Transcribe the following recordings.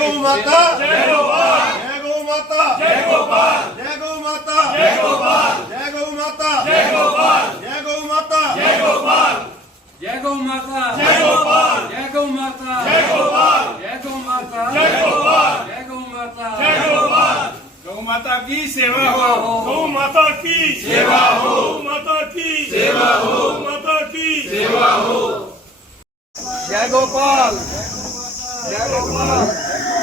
गो माता जय गो जय गो माता जय गो जय गो माता जय गो जय गो माता जय गो जय गो माता जय गो जय गो माता जय गो जय गो माता जय गो जय गो माता जय गो जय गो माता जय गो गौ माता की सेवा हो गौ माता की सेवा हो माता की सेवा हो माता की सेवा हो जय गोपाल जय गोपाल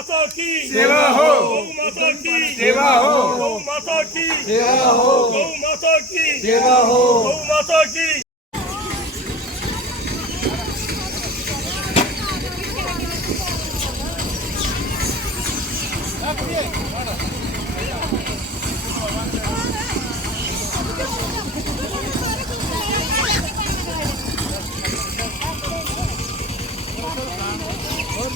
माता की सेवा हो गौ माता की सेवा हो गौ माता की सेवा हो गौ माता की सेवा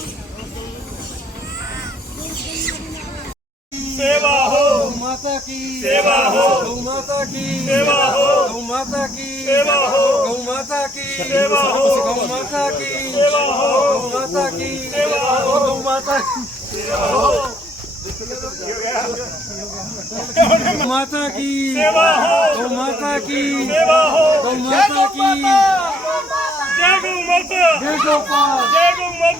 सेवा हो माता की सेवा हो गौ माता की सेवा हो गौ माता की सेवा हो गौ माता की सेवा हो गौ माता की सेवा हो गौ माता की सेवा हो गौ माता की सेवा हो माता की सेवा हो गौ माता की सेवा हो गौ माता की जय गौ माता जय गौ माता जय गौ माता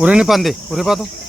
ओरेने पांडे उरे पाहू